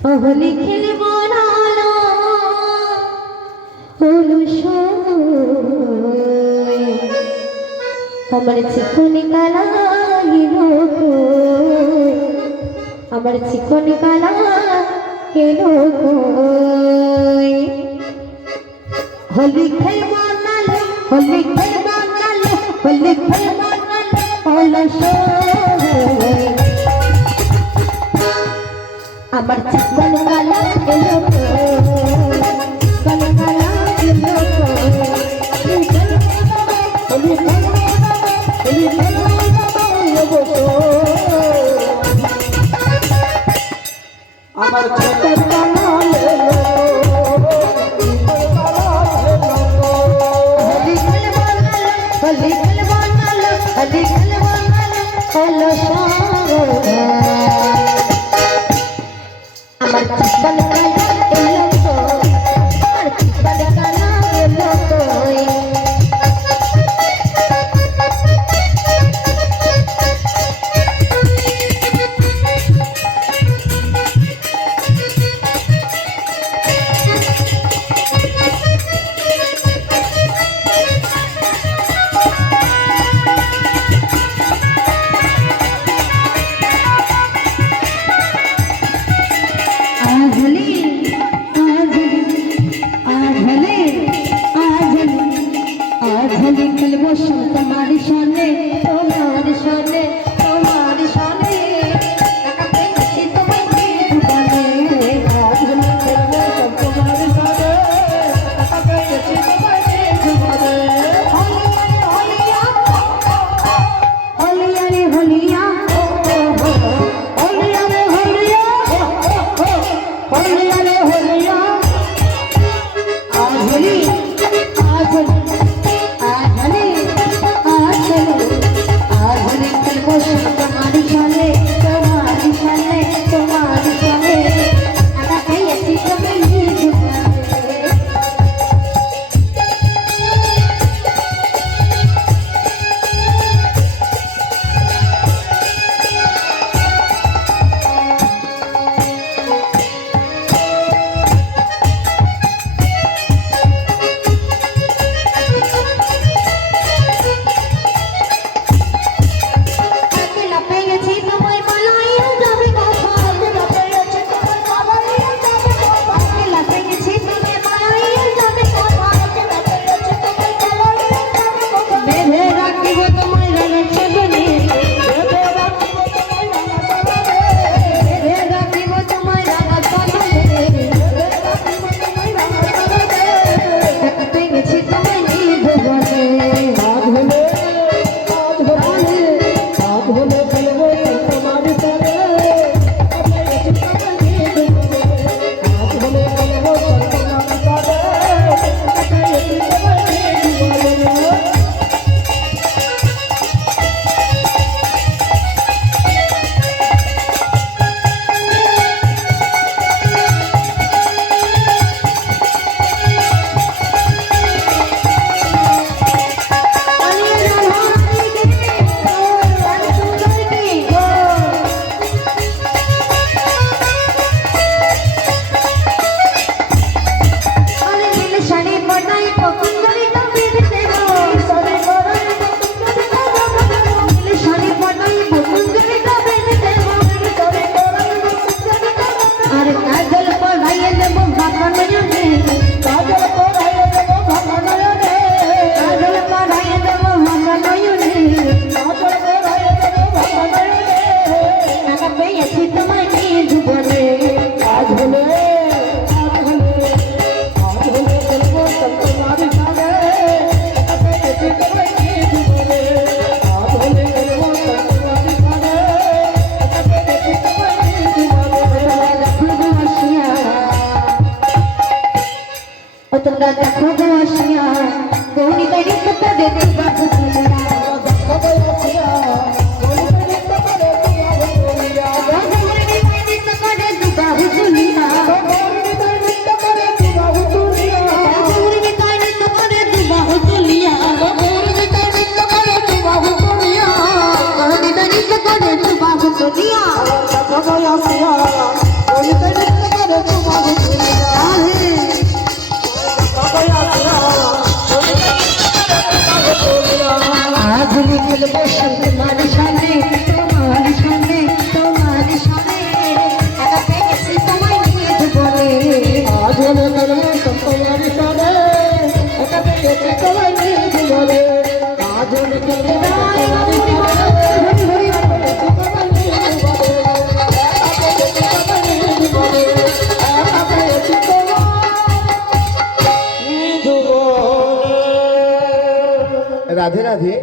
হোলি খেলব না হলো সময় আমার চিকনি কালা আমার চিকনি কালা কেন হোলি খেলব না হোলি খেলব না হোলি খেলব না হলো সময় আমার চিকন কালা এলো চিকন কালা এলো আমার চিকন কালা এলো হোলি খেলব না হোলি খেলব না হোলি খেলব না হলো সময় আমার চিকন কালা এলো তো আমার চিকন কালা এলো তো খেলবো তোমার সামনে তোমার সামনে তোমার সামনে তোমায় হলিয়ারে হলিয়া হলিয়ারে হলিয়া হলিয়ারে হলিয়া হলি তোমরা দেখো গো আসিয়া গৌরী বাড়ি কত দেখো বাবু Bye. খেলবো তোমার সামনে তোমার সামনে তোমার সামনে একা পেয়েছি তোমায় নিয়ে জীবনে আজ হলে খেলবো তোমার সাথে একা পেয়েছি তোমায় নিয়ে জীবনে আজ হলে খেলবো তোমার সাথে রাধে রাধে।